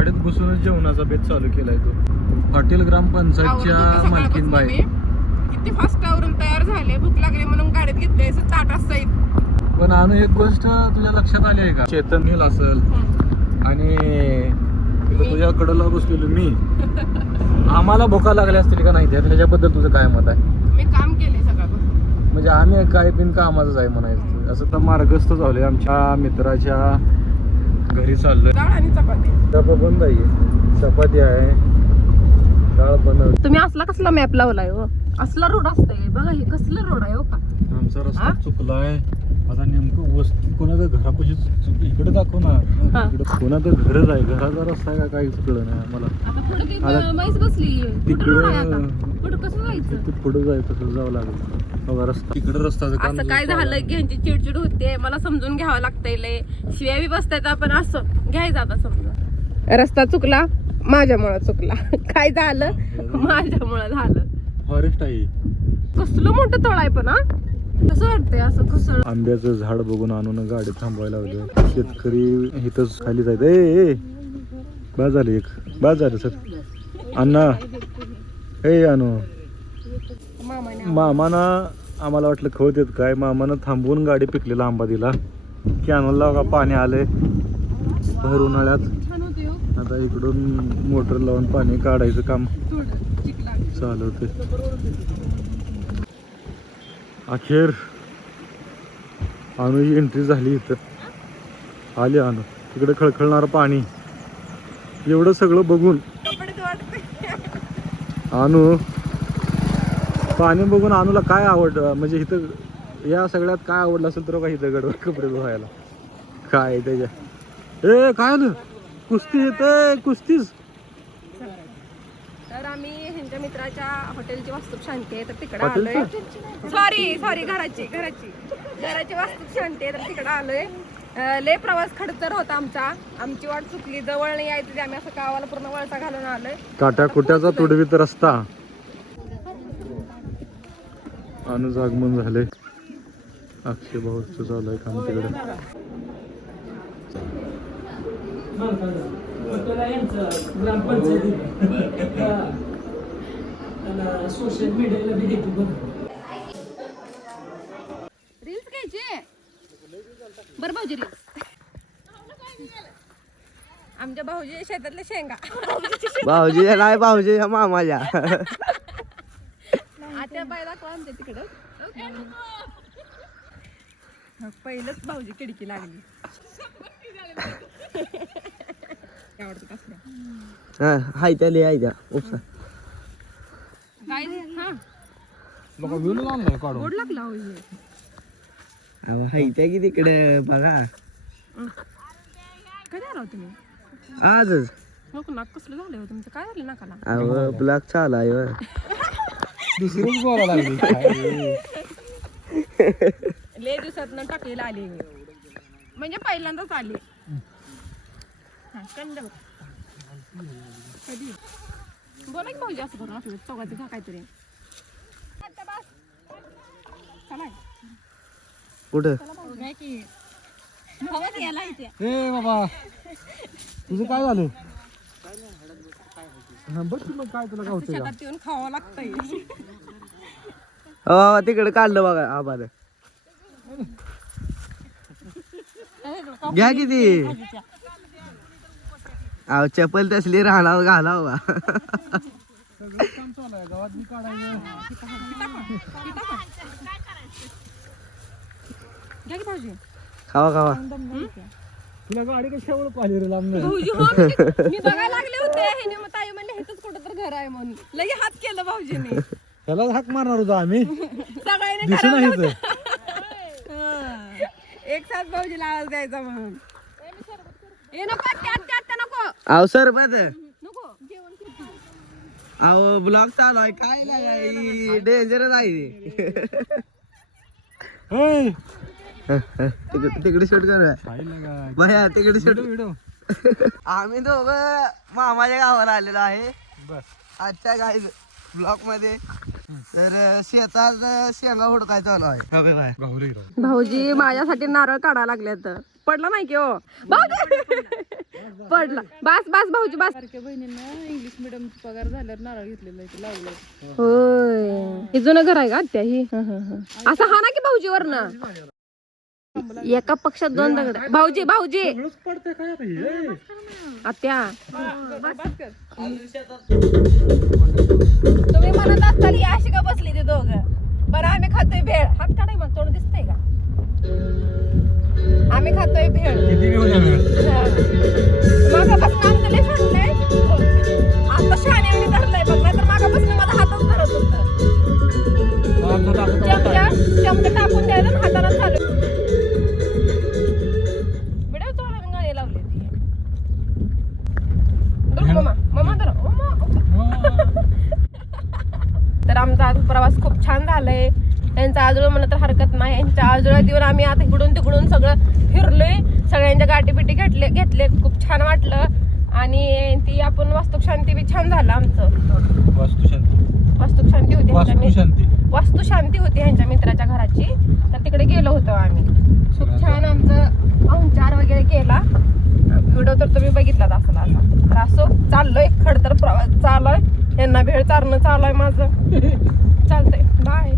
गाडीत बसूनच जेवणाचा बेत चालू केलाय तो. पाटील ग्रामपंचायतच्या मालकीन बाई किती फास्ट आवरून तयार झाले, भूक लागली म्हणून गाडीत घेतले असं ताट असतं. पण अनु एक गोष्ट तुझ्या लक्षात आली आहे का? चेतन हिल असेल आणि तुझ्या कडला बसलेलो मी, आम्हाला भुका लागल्या असतील का नाही त्याच्याबद्दल तुझं काय मत आहे? मी काम केले सकाळपासून, म्हणजे आम्ही काय बिन कामाचंच आहे म्हणायचं. असं तर मार्गस्थ झालोय. आमच्या मित्राच्या घरी चाललोय. डाळ आणि चपाती. डबा बंद आहे, चपाती आहे, डाळ बनव. तुम्ही असला कसला मॅप लावलाय हो? असला रोड असतंय बघा, हे कसलं रोड आहे हो का? आमचा रस्ता चुकलाय. आता नेमकं वस्ती कोणाचं घरापाशी इकडे दाखव ना. इकडे कोणाचं घरच आहे, घराचा रस्ता आहे का काही चुकलं नाही आम्हाला. आता म्हैस बसली तिकडे कसं जायचं? पुढे जायचं तसं जावं लागेल. बघा रस्ता तिकडे रस्ता असं काय झालं की ह्यांची चिडचिड होते, मला समजून घ्यावं लागतंय. लय शिव्या बी बसतायत, आपण असं घ्यायचं आता समजा. रस्ता चुकला माझ्यामुळे चुकला, काय झालं माझ्यामुळे झालं. फॉरेस्ट आहे, कसलं मोठं तळ आहे पण हा. कसं वाटतंय असं कसं. आंब्याचं झाड बघून आणून गाडी थांबवायला लावलं. शेतकरी इथंच खाली जायचं. ए बाद झालं, एक बाद झालं सर. अण्णा हे आणू मामाना आम्हाला वाटलं खवत येत काय. मामानं थांबवून गाडी पिकलेला आंबा दिला की आणूला का पाणी आलंय भर उन्हाळ्यात. आता इकडून मोटर लावून पाणी काढायचं काम चालू होते. अखेर अनुची एंट्री झाली इथं. आली अनु. तिकडे खळखळणारं पाणी. एवढं सगळं बघून अनु, पाणी बघून अनुला काय आवडलं म्हणजे इथं या सगळ्यात काय आवडलं असेल तर काही दगडवर कपडे धुवायला. काय त्याच्या ए काय आलं कुस्ती येते कुस्तीच. तर आम्ही ह्यांच्या मित्राच्या हॉटेलची वास्तूक शांती आहे तर तिकडे आलोय. सॉरी घराची वास्तूक शांती आहे तर तिकडे आलोय. लय प्रवास खडतर होता आमचा. आमची वाट चुकली, जवळ नाही यायचं ते आम्ही असं गावाला पूर्ण वळसा घालून आलोय. काट्या कुट्याचा तुडवीत रस्ता. अनुज आगमन झाले. अक्षय भाऊचं चालू आहे काम तिकडे. सोशल मीडियाला बी देतो बघ. रील्स घ्यायचे बरं भाऊजी. रील्स आमच्या भाऊजी शेतातले शेंगा. भाऊजी नाही, भाऊजी मामाच्या. आता बाय दाखवा आमच्या तिकडं. पहिलंच भाऊजी खिडकी लागली. आवडतं कसं हाय त्या लिहाय द्या उपसा. काय हा काढून गोड लागला हो हे. अहो हाय त्या की तिकडे बघा. कधी आला हो तुम्ही? आजच. नको नाक कसलं झालं हो तुमचं? काय झालं नाकाला? अहो ब्लॉक चालू आहे. दुसरीच बोलायला लागली. लय दिवसात टाकलेला आली म्हणजे पहिल्यांदाच आली. कंड कधी बोला की भाऊजी असं करून असं चौघाचं घ्या काहीतरी. कुठं ए बाबा तुझं काय झालं? बस मग काय तुला गावचं का? शेतात येऊन खावं लागतंय. हो तिकडे काढलं बघा आबाला. घ्या किती. अहो चप्पल तसली राहणार घाला बा. काम चालू आहे गावात मी काढायचं. घ्या की भाऊजी. खावा खावा. तुला गाडी कशावर पाहिली रे लांब? भाऊजी हो मी बघायला लागले होते. ह्याने मग ताई म्हणले हेच कुठं तर घर आहे म्हणून लगे हात केलं भाऊजीने. त्याला हाक मारणार होता आम्ही. सगळ्यांनी दिसून ठरवलं नाही होतं. एक साथ भाऊजीला आवाज द्यायचा म्हणून. ए नको त्यात नको अहो सरबत. नको जेवण किती. अहो ब्लॉक चालू आहे काय लागाय डेंजरच आहे. तिकडे शूट कर भया तिकडे शूट. आम्ही दोघं मामाच्या गावाला आलेलो आहे आजच्या काय ब्लॉक मध्ये. तर शेतात शेंगा हुडकाय चालू आहे. भाऊजी माझ्यासाठी नारळ काढायला लागल्यात. पडला नाही की हो भाऊजी. पडला. बस बस भाऊजी बस. सारख्या बहिणींना इंग्लिश मिडियम पगार झाल्यावर नारळ घेतलेला इथे लावलं. होय हे जुनं घर आहे का आत्या ही? असं हा ना की भाऊजी वरनं एका पक्षात दोन दगड. भाऊजी भाऊजी पडते काय आता हे? आत्या तुम्ही म्हणत असताल ही अशी का बसली ते दोघं. बरं आम्ही खातोय भेळ. हात काढाय मग तोंड दिसतंय का? आम्ही खातोय भेळ. किती घेऊन येणार? मागापासून आमचं लय सांगलंय. आता शाण्याने धरलंय बघ, नाहीतर मागापासून माझा हातच धरत होतं. चमचा टाकून द्यायला आणि हाताला चालू. व्हिडिओ चालू गाणी लावली ती. धर मामा, मामा धर. तर आमचा आज प्रवास खूप छान झालाय. त्यांचा आजोळ म्हणलं तर हरकत नाही. यांच्या आजोळ्यात येऊन आम्ही आता इकडून तिकडून सगळं फिरलोय. सगळ्यांच्या गाठीपिटी घेतले खूप छान वाटलं. आणि ती आपण वास्तुक शांती बी छान झालं आमचं. वास्तुक शांती होती वास्तू शांती होती ह्यांच्या मित्राच्या घराची. तर तिकडे गेलो होतो आम्ही. खूप छान आमचं पाहुणचार वगैरे केला. व्हिडिओ तर तुम्ही बघितलाच असला असा. तर असो चाललोय खडतर प्रवास चाललोय. यांना भेळ चारणं चालू आहे माझं. चालतंय बाय.